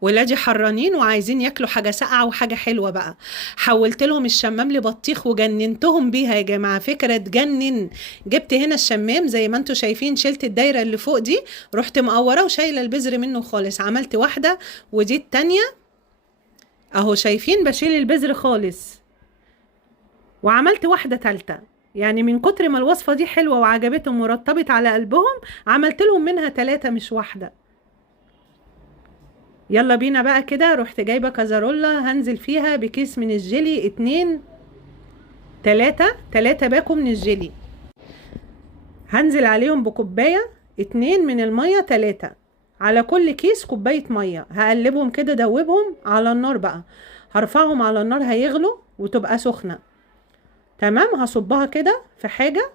ولادي حرانين وعايزين ياكلوا حاجة ساقعة وحاجة حلوة بقى. حولت لهم الشمام لبطيخ وجننتهم بيها يا جماعة، فكرة تجنن. جبت هنا الشمام زي ما انتوا شايفين، شلت الدايرة اللي فوق دي، رحت مقورة وشايلة البذر منه خالص. عملت واحدة ودي التانية اهو، شايفين بشيل البذر خالص. وعملت واحدة تالتة، يعني من كتر ما الوصفة دي حلوة وعجبتهم ورطبت على قلبهم عملت لهم منها 3 مش واحدة. يلا بينا بقى كده. رحت جايبة كزرولة هنزل فيها بكيس من الجيلي، 3 باكو من الجيلي. هنزل عليهم بكوباية 2 من المية، 3 على كل كيس كوباية مية. هقلبهم كده، دوبهم على النار بقى. هرفعهم على النار هيغلوا وتبقى سخنة تمام. هصبها كده في حاجة،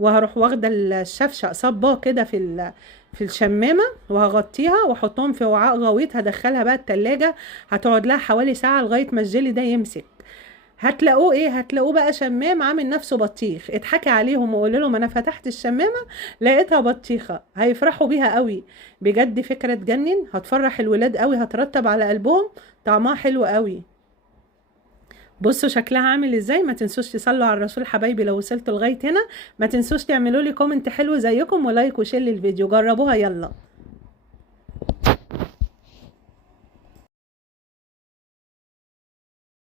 وهروح واخده الشفشق صباه كده في الشمامه، وهغطيها واحطهم في وعاء غويط. هدخلها بقى التلاجة، هتقعد لها حوالي ساعه لغايه ما الجيلي ده يمسك. هتلاقوه ايه؟ هتلاقوه بقى شمام عامل نفسه بطيخ. اضحكي عليهم وقولي لهم انا فتحت الشمامه لقيتها بطيخه، هيفرحوا بيها قوي. بجد فكره تجنن، هتفرح الولاد قوي، هترتب على قلبهم، طعمها حلو قوي. بصوا شكلها عامل ازاي. ما تنسوش تصلوا على الرسول حبايبي لو وصلتوا لغايه هنا. ما تنسوش تعملوا لي كومنت حلو زيكم، ولايك وشير للفيديو. جربوها يلا.